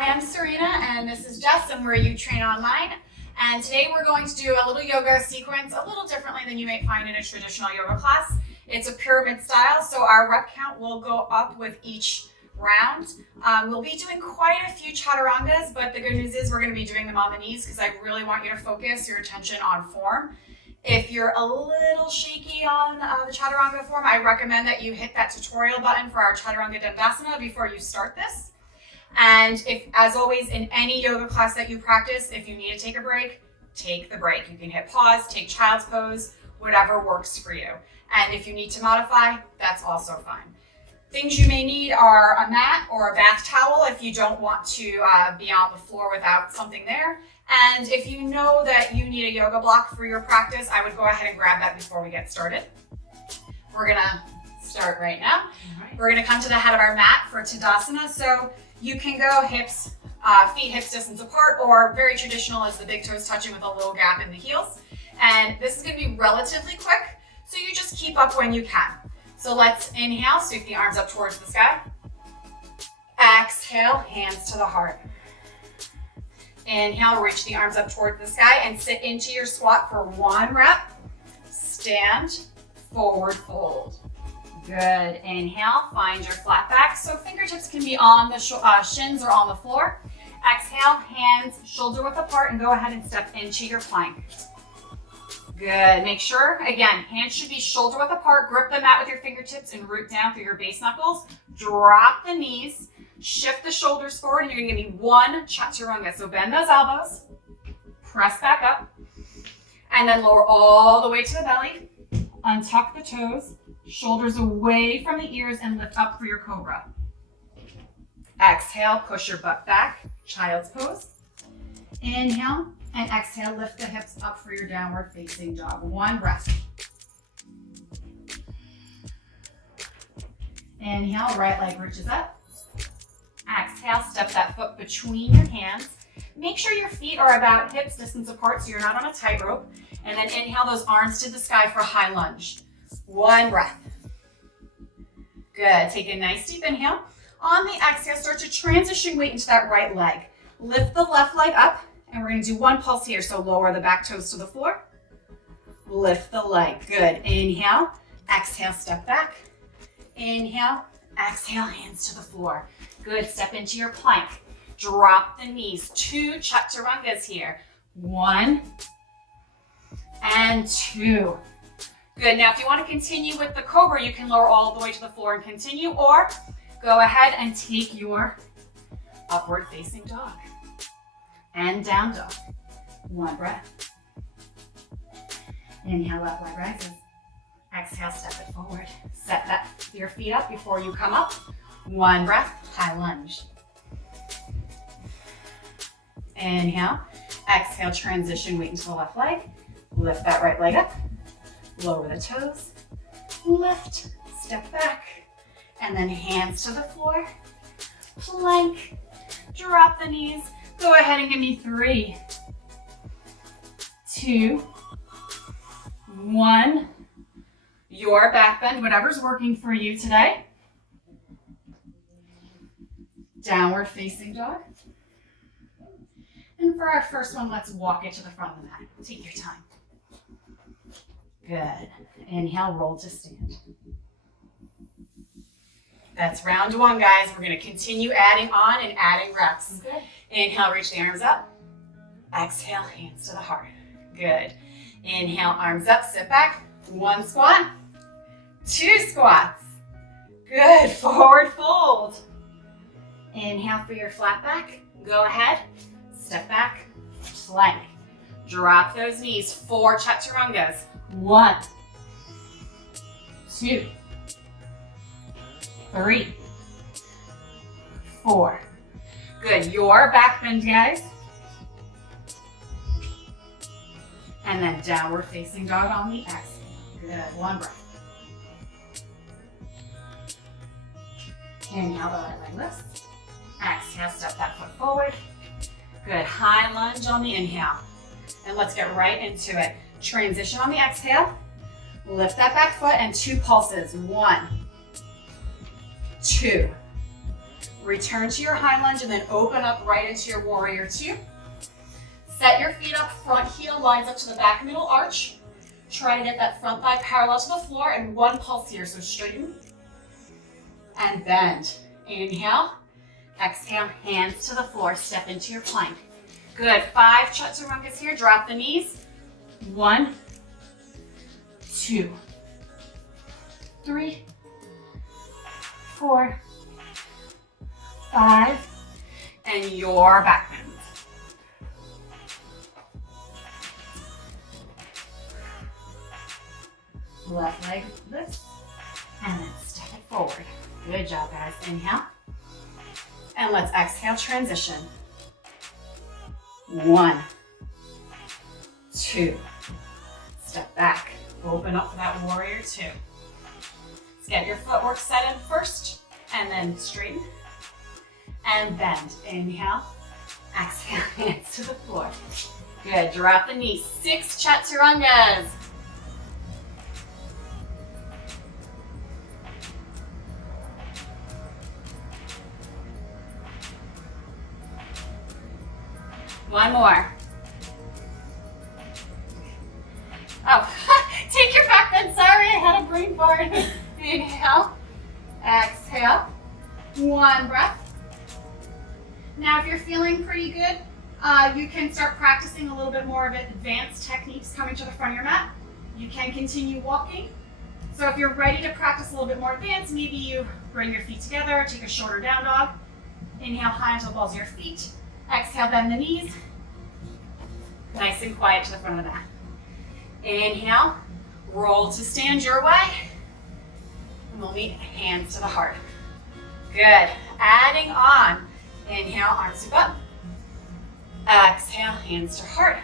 Hi, I'm Serena and this is Jess and we're UTrain Online. And today we're going to do a little yoga sequence a little differently than you may find in a traditional yoga class. It's a pyramid style, so our rep count will go up with each round. We'll be doing quite a few chaturangas, but the good news is we're going to be doing them on the knees because I really want you to focus your attention on form. If you're a little shaky on the chaturanga form, I recommend that you hit that tutorial button for our chaturanga dandasana before you start this. And if, as always, in any yoga class that you practice, if you need to take a break, take the break. You can hit pause, take child's pose, whatever works for you. And if you need to modify, that's also fine. Things you may need are a mat or a bath towel if you don't want to be on the floor without something there. And if you know that you need a yoga block for your practice, I would go ahead and grab that before we get started. We're gonna start right now. We're gonna come to the head of our mat for Tadasana. So you can go hips, feet hips distance apart, or very traditional is the big toes touching with a little gap in the heels. And this is gonna be relatively quick, so you just keep up when you can. So let's inhale, sweep the arms up towards the sky. Exhale, hands to the heart. Inhale, reach the arms up towards the sky and sit into your squat for one rep. Stand, forward fold. Good. Inhale, find your flat back. So fingertips can be on the shins or on the floor. Exhale, hands shoulder width apart and go ahead and step into your plank. Good. Make sure, again, hands should be shoulder width apart. Grip the mat with your fingertips and root down through your base knuckles. Drop the knees. Shift the shoulders forward and you're going to give me one chaturanga. So bend those elbows, press back up, and then lower all the way to the belly. Untuck the toes, shoulders away from the ears, and lift up for your cobra. Exhale, push your butt back, child's pose. Inhale, and exhale, lift the hips up for your downward facing dog. One breath. Inhale, right leg reaches up. Exhale, step that foot between your hands. Make sure your feet are about hips distance apart so you're not on a tightrope. And then inhale those arms to the sky for high lunge. One breath. Good. Take a nice deep inhale. On the exhale, start to transition weight into that right leg. Lift the left leg up, and we're going to do one pulse here. So lower the back toes to the floor. Lift the leg. Good. Inhale. Exhale, step back. Inhale. Exhale, hands to the floor. Good. Step into your plank. Drop the knees. Two chaturangas here. One and two. Good. Now, if you want to continue with the cobra, you can lower all the way to the floor and continue, or go ahead and take your upward facing dog and down dog. One breath. Inhale, left leg rises. Exhale, step it forward. Set your feet up before you come up. One breath, high lunge. Inhale, exhale, transition weight into the left leg. Lift that right leg up. Lower the toes. Lift, step back. And then hands to the floor. Plank. Drop the knees. Go ahead and give me 3, 2, 1. Your back bend, whatever's working for you today. Downward facing dog. And for our first one, let's walk it to the front of the mat. Take your time. Good. Inhale, roll to stand. That's round one, guys. We're going to continue adding on and adding reps. Good. Inhale, reach the arms up. Exhale, hands to the heart. Good. Inhale, arms up, sit back. One squat. 2 squats. Good. Forward fold. Inhale for your flat back. Go ahead. Step back. Plank. Drop those knees. 4 chaturangas. 1, 2, 3, 4. Good. Your back bend, guys. And then downward facing dog on the exhale. Good. One breath. Inhale, the right leg lifts. Exhale, step that foot forward. Good. High lunge on the inhale. And let's get right into it. Transition on the exhale. Lift that back foot and 2 pulses. 1, 2, Return to your high lunge and then open up right into your warrior two. Set your feet up, front heel lines up to the back middle arch. Try to get that front thigh parallel to the floor and one pulse here. So straighten and bend. Inhale, exhale, hands to the floor, step into your plank. Good, 5 chaturangas here, drop the knees. 1, 2, 3, 4, 5, and your back bend. Left leg lifts, and then step it forward. Good job, guys. Inhale. And let's exhale, transition. 1, 2. Step back. Open up for that warrior two. Let's get your footwork set in first, and then straighten. And bend. Inhale. Exhale, hands to the floor. Good. Drop the knees. 6 chaturangas. One more. Oh, take your back bend. Sorry, I had a brain fart. Inhale, exhale. 1 breath. Now, if you're feeling pretty good, you can start practicing a little bit more of advanced techniques coming to the front of your mat. You can continue walking. So if you're ready to practice a little bit more advanced, maybe you bring your feet together, take a shorter down dog. Inhale high onto the balls of your feet. Exhale, bend the knees. Nice and quiet to the front of the mat. Inhale, roll to stand your way. And we'll meet hands to the heart. Good. Adding on. Inhale, arms up. Exhale, hands to heart.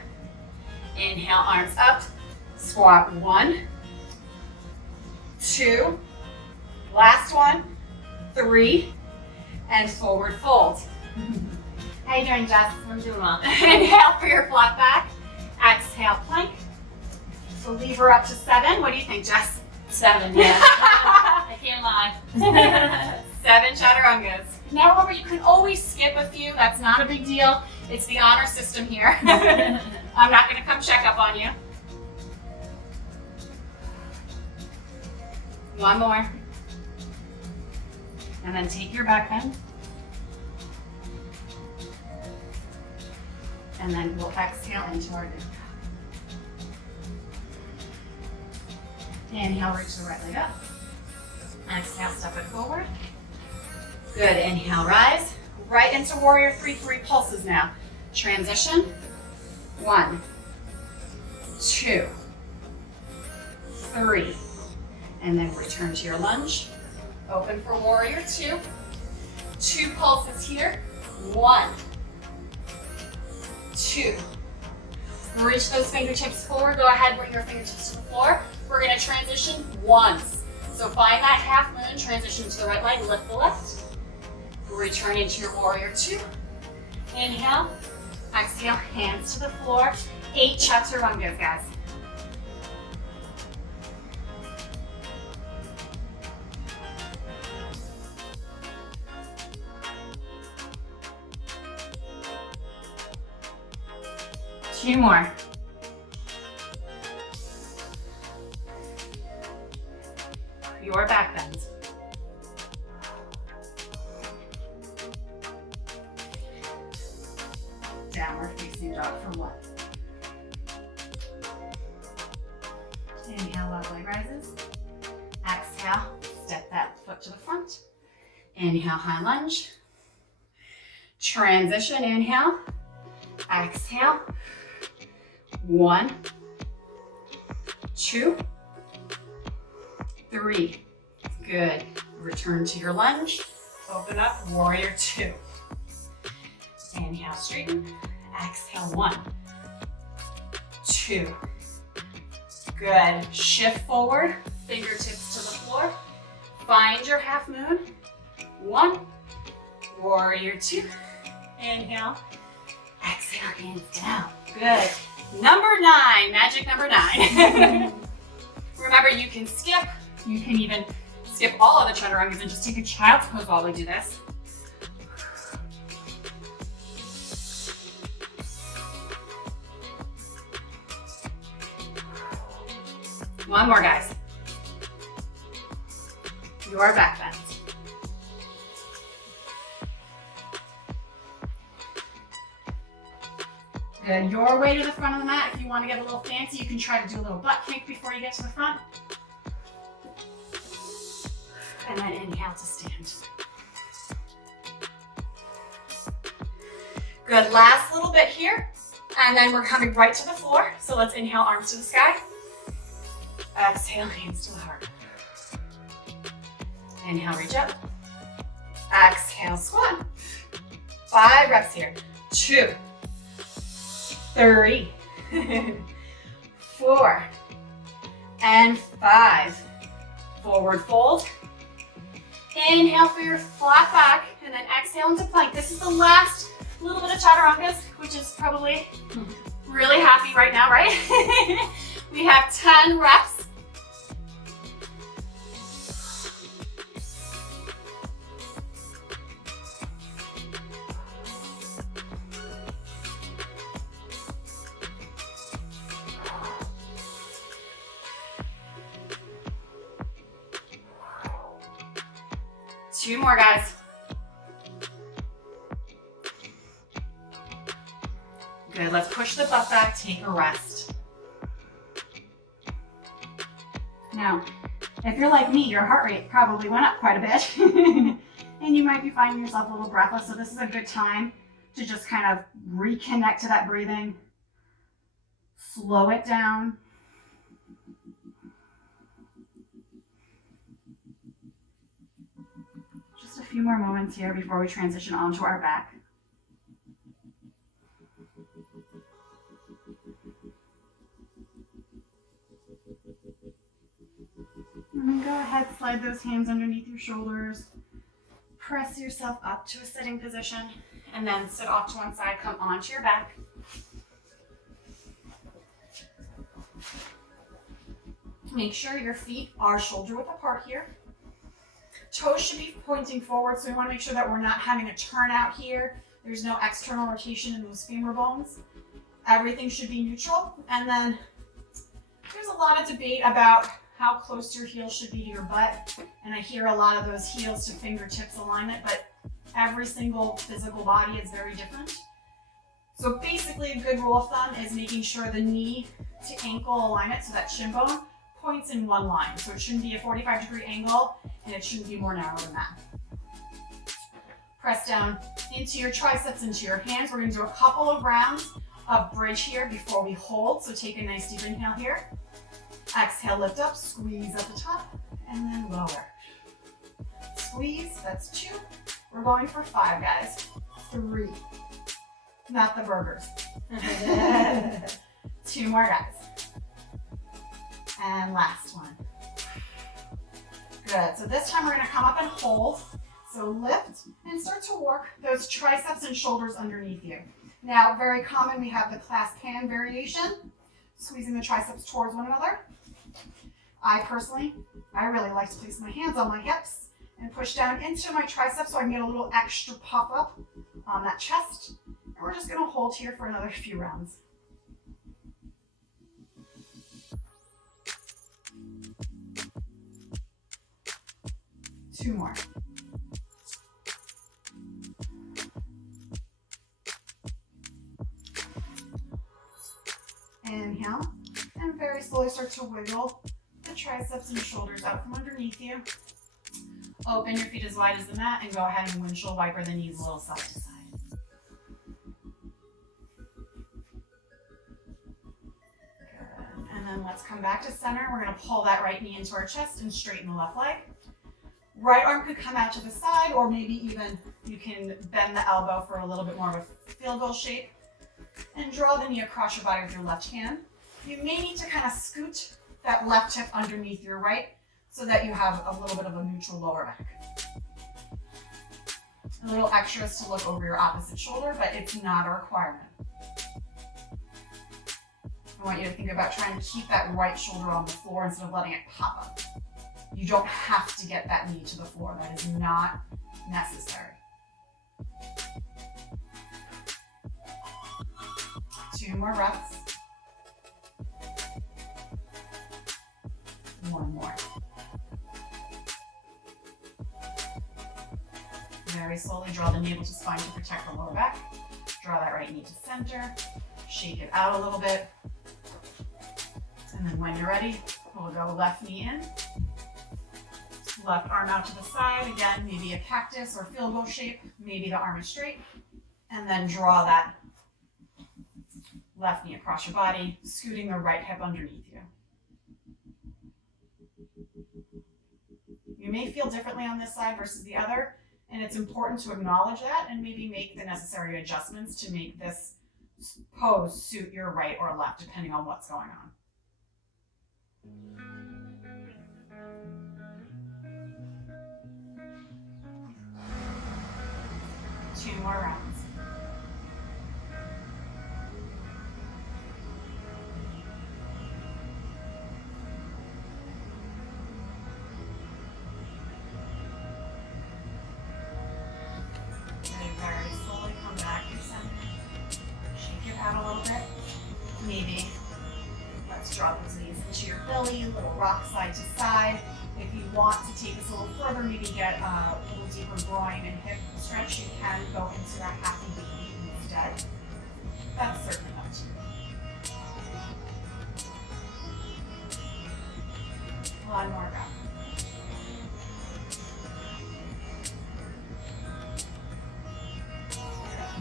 Inhale, arms up. Squat 1, 2. Last one. 3. And forward fold. How you doing, Jess? I'm doing well. Inhale for your flat back. Exhale, plank. So lever up to 7. What do you think, Jess? 7, yeah. I can't lie. 7 chaturangas. Now remember, you can always skip a few. That's not a big deal. It's the honor system here. I'm not going to come check up on you. One more. And then take your back bend. And then we'll exhale into our down dog. Inhale, reach the right leg up. Exhale, step it forward. Good, inhale, rise. Right into warrior 3, 3 pulses now. Transition. 1, 2, 3. And then return to your lunge. Open for warrior 2. 2 pulses here. 1, 2. Reach those fingertips forward. Go ahead, bring your fingertips to the floor. We're going to transition once. So find that half moon, transition to the right leg, lift the left. Return into your warrior 2. Inhale, exhale, hands to the floor. 8 chaturangas, guys. Two more. Your back bend. Downward facing dog for 1. Inhale, left leg rises. Exhale, step that foot to the front. Inhale, high lunge. Transition, inhale. Exhale. 1, 2, 3. Good. Return to your lunge. Open up, warrior 2. Inhale, straighten. Exhale, 1, 2. Good. Shift forward, fingertips to the floor. Find your half moon. 1, warrior 2. Inhale. Exhale, hands down. Good. Number 9, magic number 9. Remember, you can skip. You can even skip all of the chaturangas and just take a child's pose while we do this. One more, guys. Your back bend. Good. Your way to the front of the mat. If you want to get a little fancy, you can try to do a little butt kick before you get to the front. And then inhale to stand. Good. Last little bit here. And then we're coming right to the floor. So let's inhale, arms to the sky. Exhale, hands to the heart. Inhale, reach up. Exhale, squat. 5 reps here. 2, 3, 4, and 5. Forward fold. Inhale for your flat back, and then exhale into plank. This is the last little bit of chaturangas, which is probably really happy right now, right? We have 10 reps. Two more, guys. Good, let's push the butt back, take a rest. Now, if you're like me, your heart rate probably went up quite a bit. And you might be finding yourself a little breathless, so this is a good time to just kind of reconnect to that breathing. Slow it down. Just a few more moments here before we transition onto our back. And then go ahead, slide those hands underneath your shoulders. Press yourself up to a sitting position, and then sit off to one side, come onto your back. Make sure your feet are shoulder width apart here. Toes should be pointing forward, so we want to make sure that we're not having a turn out here. There's no external rotation in those femur bones. Everything should be neutral. And then there's a lot of debate about how close your heels should be to your butt. And I hear a lot of those heels to fingertips alignment, but every single physical body is very different. So basically a good rule of thumb is making sure the knee to ankle alignment, so that shin bone, points in one line. So it shouldn't be a 45-degree angle, and it shouldn't be more narrow than that. Press down into your triceps, into your hands. We're gonna do a couple of rounds of bridge here before we hold. So take a nice deep inhale here. Exhale, lift up, squeeze at the top, and then lower. Squeeze, that's 2. We're going for 5, guys. 3. Not the burgers. 2 more, guys. And last one. Good, so this time we're gonna come up and hold. So lift and start to work those triceps and shoulders underneath you. Now, very common, we have the clasp hand variation, squeezing the triceps towards one another. I really like to place my hands on my hips and push down into my triceps so I can get a little extra pop up on that chest. And we're just gonna hold here for another few rounds. Two more. Inhale, and very slowly start to wiggle the triceps and shoulders out from underneath you. Open your feet as wide as the mat and go ahead and windshield wiper the knees a little side to side. Good. And then let's come back to center. We're going to pull that right knee into our chest and straighten the left leg. Right arm could come out to the side, or maybe even you can bend the elbow for a little bit more of a field goal shape. And draw the knee across your body with your left hand. You may need to kind of scoot that left hip underneath your right so that you have a little bit of a neutral lower back. A little extra is to look over your opposite shoulder, but it's not a requirement. I want you to think about trying to keep that right shoulder on the floor instead of letting it pop up. You don't have to get that knee to the floor. That is not necessary. 2 more reps. very slowly draw the navel to spine to protect the lower back. Draw that right knee to center. Shake it out a little bit. And then when you're ready, we'll go left knee in. Left arm out to the side. Again, maybe a cactus or field goal shape. Maybe the arm is straight. And then draw that left knee across your body, scooting the right hip underneath you. You may feel differently on this side versus the other, and it's important to acknowledge that and maybe make the necessary adjustments to make this pose suit your right or left, depending on what's going on. Two more rounds. Very slowly come back to center. Shake it out a little bit. Maybe let's draw those knees into your belly, a little rock side to side. If you want to take this a little further, maybe get a little deeper groin and hip stretch, you can go into that happy baby instead. That's certainly up to you. One more breath.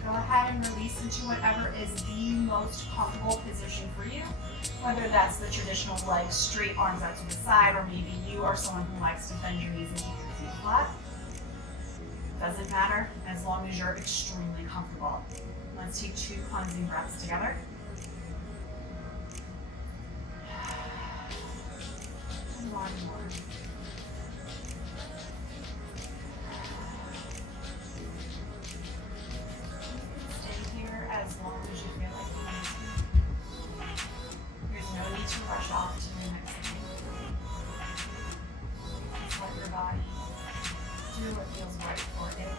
Go ahead and release into whatever is the most comfortable position for you, whether that's the traditional legs straight, arms out to the side, or maybe you are someone who likes to bend your knees and keep your feet flat. Doesn't matter, as long as you're extremely comfortable. Let's take 2 cleansing breaths together. And one more. As long as you feel like you need to. There's no need to rush off to the next thing. Just let your body do what feels right for it.